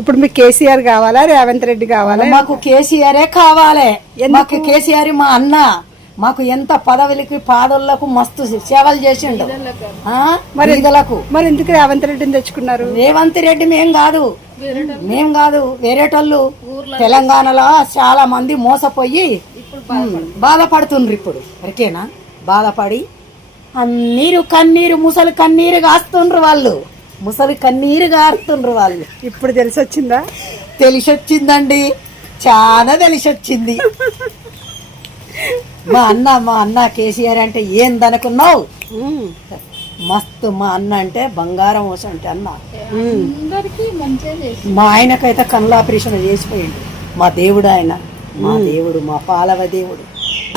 ఇప్పుడు మీకు కేసీఆర్ కావాలా రేవంత్ రెడ్డి కావాలా? మాకు కేసీఆరే కావాలి. మాకు కేసీఆర్ మా అన్న మాకు ఎంత పదవులకి పాదవులకు మస్తు సేవలు చేసిండు. మరి మరి ఎందుకు రేవంత్ రెడ్డిని తెచ్చుకున్నారు? రేవంత్ రెడ్డి మేం కాదు వేరేటోళ్ళు తెలంగాణలో చాలా మంది మోసపోయి బాధపడుతుండ్రు. ఇప్పుడు ఓకేనా, బాధపడి కన్నీరు ముసలి కన్నీరు కాస్తుండ్రు వాళ్ళు, ముసలి కన్నీరు గారుతుండ్రు వాళ్ళు. ఇప్పుడు తెలిసొచ్చిందండి, చాలా తెలిసొచ్చింది. మా అన్న కేసీఆర్ అంటే ఏందనుకున్నావు? మస్తు. మా అన్న అంటే బంగారం ఓస అంటే అన్న. మా ఆయనకైతే కళ్ళ ఆపరేషన్ చేసిపోయిండు. మా దేవుడు ఆయన, మా దేవుడు, మా పాలవ దేవుడు.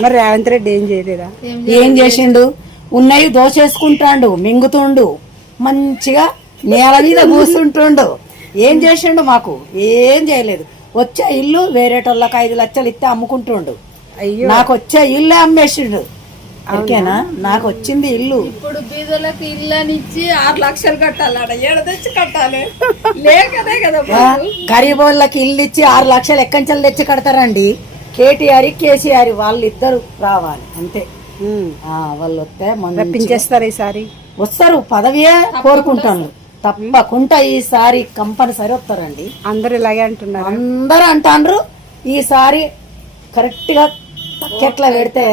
మరి రేవంత్ రెడ్డి ఏం చేయలేదా? ఏం చేసిండు? ఉన్నాయి దోచేసుకుంటాండు, మింగుతుండు, మంచిగా నేల మీద కూర్చుంటుండు. ఏం చేసిండు? మాకు ఏం చేయలేదు. వచ్చే ఇల్లు వేరేటోళ్ళకి 5 లక్షలు ఇస్తే అమ్ముకుంటుండు. అయ్యో, నాకు వచ్చే ఇల్లు అమ్మేసిండు. ఓకేనా, నాకు వచ్చింది ఇల్లు. ఇప్పుడు బీదలకు ఇల్లునిచ్చి 6 లక్షలు కట్టాలి, ఏడ తెచ్చి కట్టాలి లేకదే కదా. గరీబోళ్ళకి ఇల్లు ఇచ్చి 6 లక్షలు ఎక్కంచెలు తెచ్చి కడతారండి. కేసీఆర్ వాళ్ళిద్దరు రావాలి అంతే. వాళ్ళు వస్తే రప్పించేస్తారు. ఈసారి వస్తారు, పదవియే కోరుకుంటాను. తప్పకుండా ఈసారి కంపల్సరీ వస్తారండి. అందరు ఇలాగే అంటున్నారు. అందరూ అంటాండ్రు ఈసారి కరెక్ట్ గా పక్కెట్లా పెడితే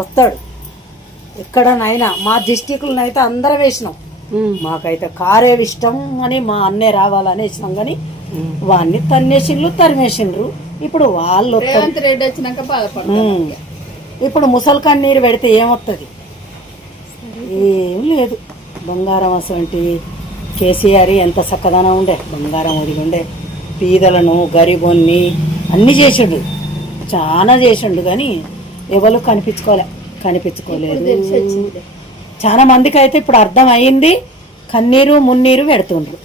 వస్తాడు. ఎక్కడనైనా మా డిస్టిక్లనైతే అందరం వేసినాం. మాకైతే కారే ఇష్టం అని మా అన్నే రావాలని వేసినాం, కానీ వాడిని తరిమేసిండ్రు. ఇప్పుడు వాళ్ళు రెడ్డి వచ్చినాక బాధపడతారు. ఇప్పుడు ముసలి కన్నీరు పెడితే ఏమొస్తుంది? ఏం లేదు. బంగారం అసలు కేసీఆర్ ఎంత చక్కదనం ఉండే, బంగారం ఒదిగి ఉండే. పీదలను గరీబుల్ని అన్ని చేసిండు, చాలా చేసిండు, కానీ ఎవరు కనిపించుకోలేదు. చాలా మందికి అయితే ఇప్పుడు అర్థం అయ్యింది. కన్నీరు మున్నీరు పెడుతుండ్రు.